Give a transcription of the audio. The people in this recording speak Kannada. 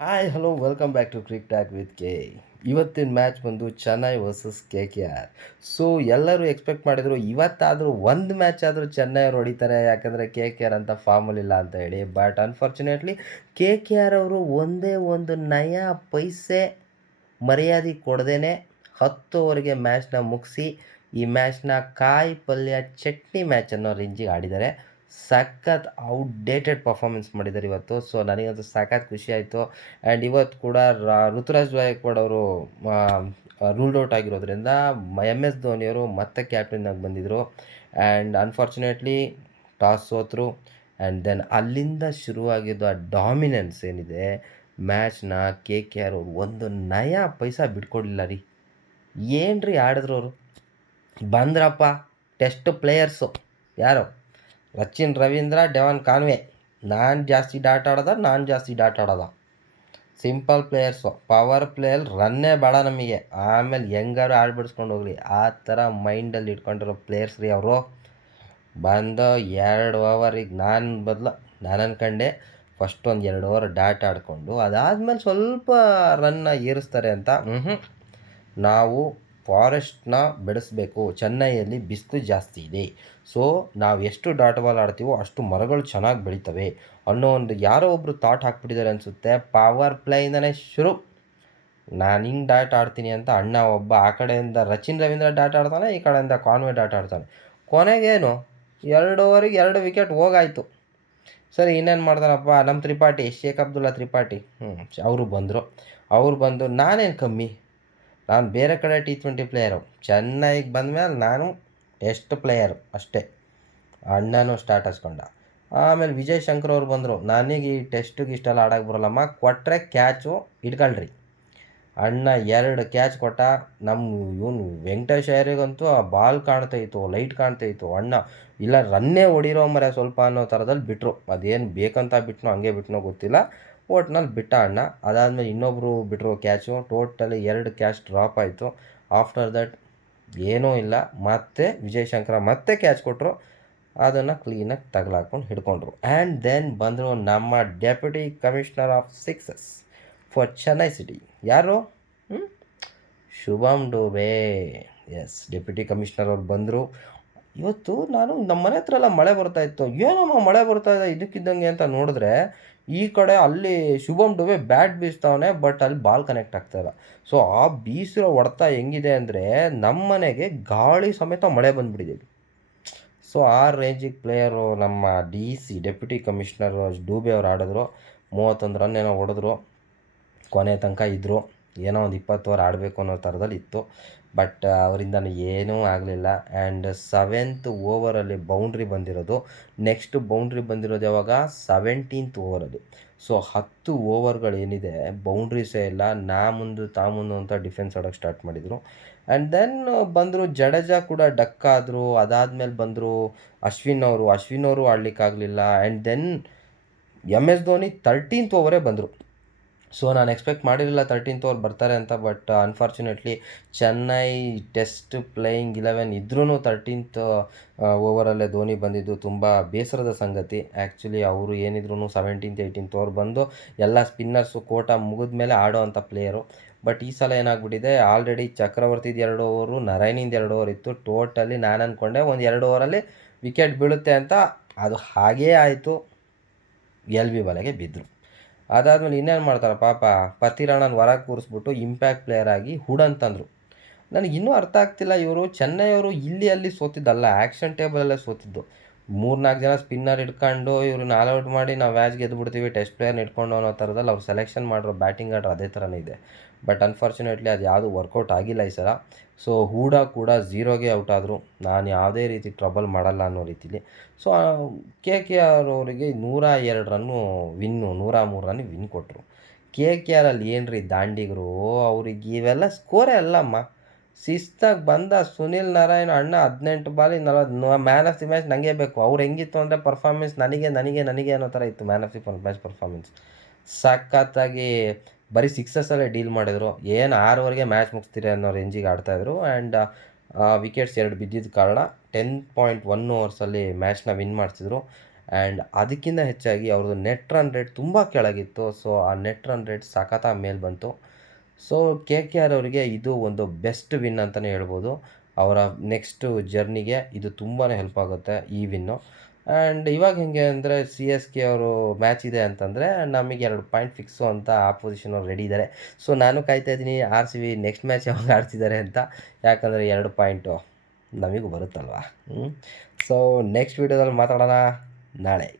Hi hello welcome back to cric tak with K ಇವತ್ತಿನ ಮ್ಯಾಚ್ ಬಂದು Chennai versus K K R so ಎಲ್ಲರೂ ಎಕ್ಸ್ಪೆಕ್ಟ್ ಮಾಡಿದರು ಇವತ್ತಾದರೂ ಒಂದು ಮ್ಯಾಚ್ ಆದರೂ ಚೆನ್ನೈ ಅವ್ರು ಹೊಡಿತಾರೆ, ಯಾಕಂದರೆ ಕೆ ಕೆ ಆರ್ ಅಂತ ಫಾರ್ಮಲ್ಲಿಲ್ಲ ಅಂತ ಹೇಳಿ. But unfortunately K K R ಅವರು ಒಂದೇ ಒಂದು ನಯ ಪೈಸೆ ಮರ್ಯಾದೆ ಕೊಡದೇನೆ ಹತ್ತುವರೆಗೆ ಮ್ಯಾಚ್ನ ಮುಗಿಸಿ, ಈ ಮ್ಯಾಚ್ನ ಕಾಯಿ ಪಲ್ಯ ಚಟ್ನಿ ಮ್ಯಾಚ್ ಅನ್ನೋ ರೇಂಜಿಗೆ ಆಡಿದ್ದಾರೆ. ಸಖತ್ ಔಟ್ಡೇಟೆಡ್ ಪರ್ಫಾಮೆನ್ಸ್ ಮಾಡಿದ್ದಾರೆ ಇವತ್ತು. ಸೊ ನನಗಂತೂ ಸಖತ್ ಖುಷಿ ಆಯಿತು. ಆ್ಯಂಡ್ ಇವತ್ತು ಕೂಡ ರಾ- ಋತುರಾಜ್ ಗಾಯಕ್ವಾಡ್ ಅವರು ರೂಲ್ಡ್ ಔಟ್ ಆಗಿರೋದ್ರಿಂದ ಎಂ ಎಸ್ ಧೋನಿಯವರು ಮತ್ತೆ ಕ್ಯಾಪ್ಟನ್ ಆಗಿ ಬಂದಿದ್ದರು ಆ್ಯಂಡ್ ಅನ್ಫಾರ್ಚುನೇಟ್ಲಿ ಟಾಸ್ ಸೋತರು. ಆ್ಯಂಡ್ ದೆನ್ ಅಲ್ಲಿಂದ ಶುರುವಾಗಿದ್ದು ಆ ಡಾಮಿನೆನ್ಸ್ ಏನಿದೆ ಮ್ಯಾಚ್ನ ಕೆ ಕೆ ಆರ್ ಅವರು ಒಂದು ನಯ ಪೈಸಾ ಬಿಟ್ಕೊಡ್ಲಿಲ್ಲ ರೀ. ಏನ್ರಿ ಆಡಿದ್ರು ಅವರು? ಬಂದ್ರಪ್ಪ ಟೆಸ್ಟ್ ಪ್ಲೇಯರ್ಸು ಯಾರು? Rachin Ravindra, Devon Conway. ನಾನು ಜಾಸ್ತಿ ಡಾಟ್ ಆಡೋದ, ನಾನು ಜಾಸ್ತಿ ಡಾಟ್ ಆಡೋದ. ಸಿಂಪಲ್ ಪ್ಲೇಯರ್ಸು, ಪವರ್ ಪ್ಲೇಯಲ್ಲಿ ರನ್ನೇ ಬೇಡ ನಮಗೆ. ಆಮೇಲೆ ಹೆಂಗಾರು ಆಡ್ಬಿಡ್ಸ್ಕೊಂಡು ಹೋಗ್ಲಿ. ಆ ಥರ ಮೈಂಡಲ್ಲಿ ಇಟ್ಕೊಂಡಿರೋ ಪ್ಲೇಯರ್ಸ್ ರೀ ಅವರು. ಬಂದು ಎರಡು ಓವರಿಗೆ ನಾನು ಬದಲು, ನಾನು ಅನ್ಕೊಂಡೆ ಫಸ್ಟ್ ಒಂದು ಎರಡು ಓವರ್ ಡಾಟ್ ಆಡಿಕೊಂಡು ಅದಾದಮೇಲೆ ಸ್ವಲ್ಪ ರನ್ನ ಏರಿಸ್ತಾರೆ ಅಂತ. ನಾವು ಫಾರೆಸ್ಟ್ನ ಬೆಳೆಸಬೇಕು. ಚೆನ್ನೈಯಲ್ಲಿ ಬಿಸಿಲು ಜಾಸ್ತಿ ಇದೆ. ಸೊ, ನಾವು ಎಷ್ಟು ಡಾಟ್ ಬಾಲ್ ಆಡ್ತೀವೋ ಅಷ್ಟು ಮರಗಳು ಚೆನ್ನಾಗಿ ಬೆಳಿತವೆ ಅನ್ನೋ ಒಂದು ಯಾರೋ ಒಬ್ಬರು ಥಾಟ್ ಹಾಕ್ಬಿಟ್ಟಿದ್ದಾರೆ ಅನಿಸುತ್ತೆ. ಪವರ್ ಪ್ಲೇಯಿಂದನೇ ಶುರು. ನಾನು ಹಿಂಗೆ ಡಾಟ್ ಆಡ್ತೀನಿ ಅಂತ ಅಣ್ಣ ಒಬ್ಬ ಆ ಕಡೆಯಿಂದ ರಚಿನ್ ರವೀಂದ್ರ ಡಾಟ್ ಆಡ್ತಾನೆ, ಈ ಕಡೆಯಿಂದ ಕಾನ್ವೆ ಡಾಟ್ ಆಡ್ತಾನೆ. ಕೊನೆಗೇನು ಎರಡು ಓವರಿಗೆ ಎರಡು ವಿಕೆಟ್ ಹೋಗಾಯಿತು. ಸರಿ, ಇನ್ನೇನು ಮಾಡ್ತಾನಪ್ಪ ನಮ್ಮ ತ್ರಿಪಾಠಿ, ಶೇಖ್ ಅಬ್ದುಲ್ಲಾ ತ್ರಿಪಾಠಿ. ಹ್ಞೂ ಅವರು ಬಂದರು. ಅವ್ರು ಬಂದು, ನಾನೇನು ಕಮ್ಮಿ? ನಾನು ಬೇರೆ ಕಡೆ ಟಿ ಟ್ವೆಂಟಿ ಪ್ಲೇಯರು ಚೆನ್ನೈಗೆ ಬಂದಮೇಲೆ ನಾನು ಟೆಸ್ಟ್ ಪ್ಲೇಯರು ಅಷ್ಟೇ. ಅಣ್ಣನೂ ಸ್ಟಾರ್ಟ್ ಹಚ್ಕೊಂಡ ಆಮೇಲೆ ವಿಜಯ್ ಶಂಕರ್ ಅವ್ರು ಬಂದರು. ನನಗೆ ಈ ಟೆಸ್ಟಿಗೆ ಇಷ್ಟೆಲ್ಲ ಆಡೋಕ್ಕೆ ಬರೋಲ್ಲಮ್ಮ. ಕೊಟ್ಟರೆ ಕ್ಯಾಚು ಇಟ್ಕೊಳ್ರಿ ಅಣ್ಣ ಎರಡು ಕ್ಯಾಚ್ ಕೊಟ್ಟ. ನಮ್ಮ ಇವನು ವೆಂಕಟೇಶ್ ಅಯ್ಯರಿಗಂತೂ ಆ ಬಾಲ್ ಕಾಣ್ತಾ ಇತ್ತು ಲೈಟ್ ಕಾಣ್ತಾ ಇತ್ತು. ಅಣ್ಣ ಇಲ್ಲ ರನ್ನೇ ಹೊಡಿರೋ ಮರ ಸ್ವಲ್ಪ ಅನ್ನೋ ಥರದಲ್ಲಿ ಬಿಟ್ಟರು ಅದೇನು ಬೇಕಂತ ಬಿಟ್ನೋ, ಹಂಗೆ ಬಿಟ್ನೋ ಗೊತ್ತಿಲ್ಲ. ಒಟ್ನಲ್ಲಿ ಬಿಟ್ಟ ಅಣ್ಣ. ಅದಾದಮೇಲೆ ಇನ್ನೊಬ್ಬರು ಬಿಟ್ಟರು ಕ್ಯಾಚು, ಟೋಟಲಿ ಎರಡು ಕ್ಯಾಚ್ ಡ್ರಾಪ್ ಆಯಿತು. ಆಫ್ಟರ್ ದಟ್ ಏನೂ ಇಲ್ಲ. ಮತ್ತೆ ವಿಜಯ್ ಶಂಕರ ಮತ್ತೆ ಕ್ಯಾಚ್ ಕೊಟ್ಟರು ಅದನ್ನು ಕ್ಲೀನಾಗಿ ತಗಲಾಕೊಂಡು ಹಿಡ್ಕೊಂಡ್ರು. ಆ್ಯಂಡ್ ದೆನ್ ಬಂದರು ನಮ್ಮ deputy commissioner of sixes for Chennai city ಯಾರು? Shubham Shubham Dube. Yes deputy commissioner ಅವ್ರು ಬಂದರು. ಇವತ್ತು ನಾನು ನಮ್ಮ ಮನೆ ಹತ್ರ ಎಲ್ಲ ಮಳೆ ಬರ್ತಾ ಇತ್ತು. ಏನಮ್ಮ ಮಳೆ ಬರ್ತಾ ಇದೆ ಇದಕ್ಕಿದ್ದಂಗೆ ಅಂತ ನೋಡಿದ್ರೆ ಈ ಕಡೆ ಅಲ್ಲಿ ಶುಭಮ್ ಡುಬೆ ಬ್ಯಾಟ್ ಬೀಸ್ತಾವನೆ ಬಟ್ ಅಲ್ಲಿ ಬಾಲ್ ಕನೆಕ್ಟ್ ಆಗ್ತಾ ಇಲ್ಲ. ಸೊ ಆ ಬೀಸಿರೋ ಹೊಡೆತ ಹೆಂಗಿದೆ ಅಂದರೆ ನಮ್ಮ ಮನೆಗೆ ಗಾಳಿ ಸಮೇತ ಮಳೆ ಬಂದ್ಬಿಟ್ಟಿದೆ ಸೊ ಆ ರೇಂಜಿಗೆ ಪ್ಲೇಯರು ನಮ್ಮ D C deputy commissioner Dube ಅವ್ರು ಆಡಿದ್ರು. ಮೂವತ್ತೊಂದು ರನ್ ಏನೋ ಹೊಡೆದ್ರು. ಕೊನೆ ತನಕ ಇದ್ದರು ಏನೋ ಒಂದು ಇಪ್ಪತ್ತು ಓವರ್ ಆಡಬೇಕು ಅನ್ನೋ ಥರದಲ್ಲಿ ಇತ್ತು. ಬಟ್ ಅವರಿಂದ ಏನೂ ಆಗಲಿಲ್ಲ. ಆ್ಯಂಡ್ ಸೆವೆಂತ್ ಓವರಲ್ಲಿ ಬೌಂಡ್ರಿ ಬಂದಿರೋದು. ನೆಕ್ಸ್ಟ್ ಬೌಂಡ್ರಿ ಬಂದಿರೋದು ಯಾವಾಗ? ಸೆವೆಂಟೀನ್ತ್ ಓವರಲ್ಲಿ ಸೊ ಹತ್ತು ಓವರ್ಗಳೇನಿದೆ ಬೌಂಡ್ರೀಸೇ ಇಲ್ಲ. ನಾ ಮುಂದೆ, ತಾ ಮುಂದು ಅಂತ ಡಿಫೆನ್ಸ್ ಆಡೋಕ್ಕೆ ಸ್ಟಾರ್ಟ್ ಮಾಡಿದರು. ಆ್ಯಂಡ್ ದೆನ್ ಬಂದರು, ಜಡೇಜಾ ಕೂಡ ಡಕ್ ಆದರು. ಅದಾದಮೇಲೆ ಬಂದರು ಅಶ್ವಿನ್ ಅವರು. ಅಶ್ವಿನ್ ಅವರು ಆಡಲಿಕ್ಕಾಗಲಿಲ್ಲ. And then M S Dhoni thirteenth ಓವರೇ ಬಂದರು. ಸೊ ನಾನು ಎಕ್ಸ್ಪೆಕ್ಟ್ ಮಾಡಿರಲಿಲ್ಲ ತರ್ಟೀನ್ತ್ ಅವ್ರು ಬರ್ತಾರೆ ಅಂತ but unfortunately Chennai test playing eleven ಇದ್ರೂ ತರ್ಟೀನ್ತ್ ಓವರಲ್ಲೇ ಧೋನಿ ಬಂದಿದ್ದು ತುಂಬ ಬೇಸರದ ಸಂಗತಿ. ಆ್ಯಕ್ಚುಲಿ ಅವರು ಏನಿದ್ರು ಸೆವೆಂಟೀನ್ತ್ ಏಯ್ಟೀನ್ತ್ ಅವ್ರು ಬಂದು ಎಲ್ಲ ಸ್ಪಿನ್ನರ್ಸು ಕೋಟ ಮುಗಿದ ಮೇಲೆ ಆಡೋ ಅಂಥ ಪ್ಲೇಯರು ಬಟ್ ಈ ಸಲ ಏನಾಗ್ಬಿಟ್ಟಿದೆ ಆಲ್ರೆಡಿ ಚಕ್ರವರ್ತಿದ ಎರಡು ಓವರು ನರೈನಿಂದ ಎರಡು ಓವರ್ ಇತ್ತು. ಟೋಟಲಿ ನಾನು ಅಂದ್ಕೊಂಡೆ ಒಂದು ಎರಡು ಓವರಲ್ಲಿ ವಿಕೆಟ್ ಬೀಳುತ್ತೆ ಅಂತ, ಅದು ಹಾಗೇ ಆಯಿತು. ಎಲ್ ಬಿ ಬಲೆಗೆ ಬಿದ್ದರು ಅದಾದಮೇಲೆ ಇನ್ನೇನು ಮಾಡ್ತಾರೆ ಪಾಪ, ಪತಿರಾಣನ ಹೊರಗೆ ಕೂರಿಸ್ಬಿಟ್ಟು ಇಂಪ್ಯಾಕ್ಟ್ ಪ್ಲೇಯರ್ ಆಗಿ ಹುಡನ್ ತಂದರು. ನನಗೆ ಇನ್ನೂ ಅರ್ಥ ಆಗ್ತಿಲ್ಲ ಇವರು, ಚೆನ್ನೈಯವರು ಇಲ್ಲಿ ಅಲ್ಲಿ ಸೋತಿದ್ದಲ್ಲ ಆ್ಯಕ್ಷನ್ ಟೇಬಲಲ್ಲೇ ಸೋತಿದ್ದು. ಮೂರ್ನಾಲ್ಕು ಜನ ಸ್ಪಿನ್ನರ್ ಇಟ್ಕೊಂಡು ಇವ್ರನ್ನ ಆಲ್ ಔಟ್ ಮಾಡಿ ನಾವು ಆಜ್ಗೆ ಎದ್ದು ಬಿಡ್ತೀವಿ ಟೆಸ್ಟ್ ಪ್ಲೇಯರ್ನ ಇಟ್ಕೊಂಡು ಅನ್ನೋ ಥರದಲ್ಲಿ ಅವ್ರು ಸೆಲೆಕ್ಷನ್ ಮಾಡಿರೋ ಬ್ಯಾಟಿಂಗ್ ಆರ್ಡ್ರ್ ಅದೇ ಥರನೇ ಇದೆ. ಬಟ್ ಅನ್ಫಾರ್ಚುನೇಟ್ಲಿ ಅದು ಯಾವುದು ವರ್ಕೌಟ್ ಆಗಿಲ್ಲ ಈ ಸಲ. ಸೊ ಹೂಡ ಕೂಡ ಝೀರೋಗೆ ಔಟ್ ಆದರು. ನಾನು ಯಾವುದೇ ರೀತಿ ಟ್ರಬಲ್ ಮಾಡಲ್ಲ ಅನ್ನೋ ರೀತಿಲಿ. ಸೊ ಕೆ ಕೆ ಆರ್ ಅವರಿಗೆ ನೂರ ಎರಡು ರನ್ನು ವಿನ್ನು ನೂರ ಮೂರು ರನ್ ವಿನ್ ಕೊಟ್ಟರು ಕೆ ಕೆ ಆರಲ್ಲಿ ಏನ್ರಿ ದಾಂಡಿಗರು, ಅವ್ರಿಗೆ ಇವೆಲ್ಲ ಸ್ಕೋರೇ ಅಲ್ಲಮ್ಮ. ಶಿಸ್ತಾಗಿ ಬಂದ ಸುನಿಲ್ ನಾರಾಯಣ್ ಅಣ್ಣ ಹದಿನೆಂಟು ಬಾಲಿ ನಲವತ್ತು ಮ್ಯಾನ್ ಆಫ್ ದಿ ಮ್ಯಾಚ್ ನನಗೆ ಬೇಕು. ಅವ್ರು ಹೆಂಗಿತ್ತು ಅಂದರೆ ಪರ್ಫಾರ್ಮೆನ್ಸ್ ನನಗೆ ನನಗೆ ನನಗೆ ಅನ್ನೋ ಥರ ಇತ್ತು man of the match performance ಸಖತ್ತಾಗಿ ಬರೀ ಸಿಕ್ಸಸ್ಸಲ್ಲೇ ಡೀಲ್ ಮಾಡಿದರು. ಏನು ಆರೂವರೆಗೆ ಮ್ಯಾಚ್ ಮುಗಿಸ್ತೀರಿ ಅನ್ನೋ ರೇಂಜಿಗೆ ಆಡ್ತಾಯಿದ್ರು ಆ್ಯಂಡ್ ವಿಕೆಟ್ಸ್ ಎರಡು ಬಿದ್ದಿದ್ದ ಕಾರಣ ಟೆನ್ ಪಾಯಿಂಟ್ ಒನ್ ಓವರ್ಸಲ್ಲಿ ಮ್ಯಾಚ್ನ ವಿನ್ ಮಾಡಿಸಿದ್ರು. ಆ್ಯಂಡ್ ಅದಕ್ಕಿಂತ ಹೆಚ್ಚಾಗಿ ಅವ್ರದ್ದು ನೆಟ್ ರನ್ ರೇಟ್ ತುಂಬ ಕೆಳಗಿತ್ತು. ಸೊ ಆ ನೆಟ್ ರನ್ ರೇಟ್ ಸಖತ್ತಾಗಿ ಮೇಲೆ ಬಂತು. ಸೊ ಕೆ ಕೆ ಆರ್ ಅವರಿಗೆ ಇದು ಒಂದು ಬೆಸ್ಟ್ ವಿನ್ ಅಂತಲೇ ಹೇಳ್ಬೋದು. ಅವರ ನೆಕ್ಸ್ಟು ಜರ್ನಿಗೆ ಇದು ತುಂಬಾ ಹೆಲ್ಪ್ ಆಗುತ್ತೆ ಈ ವಿನ್ನು ಆ್ಯಂಡ್ ಇವಾಗ ಹೆಂಗೆ ಅಂದರೆ ಸಿ ಎಸ್ ಕೆ ಅವರು ಮ್ಯಾಚ್ ಇದೆ ಅಂತಂದರೆ ನಮಗೆ ಎರಡು ಪಾಯಿಂಟ್ ಫಿಕ್ಸು ಅಂತ ಆಪೋಸಿಷನ್ ಅವ್ರು ರೆಡಿ ಇದ್ದಾರೆ ಸೊ ನಾನು ಕಾಯ್ತಾ ಇದ್ದೀನಿ R C B next match ಯಾವಾಗ ಆಡ್ತಿದ್ದಾರೆ ಅಂತ. ಯಾಕಂದರೆ ಎರಡು ಪಾಯಿಂಟು ನಮಗೂ ಬರುತ್ತಲ್ವ? ಸೊ ನೆಕ್ಸ್ಟ್ ವೀಡಿಯೋದಲ್ಲಿ ಮಾತಾಡೋಣ. ನಾಳೆ.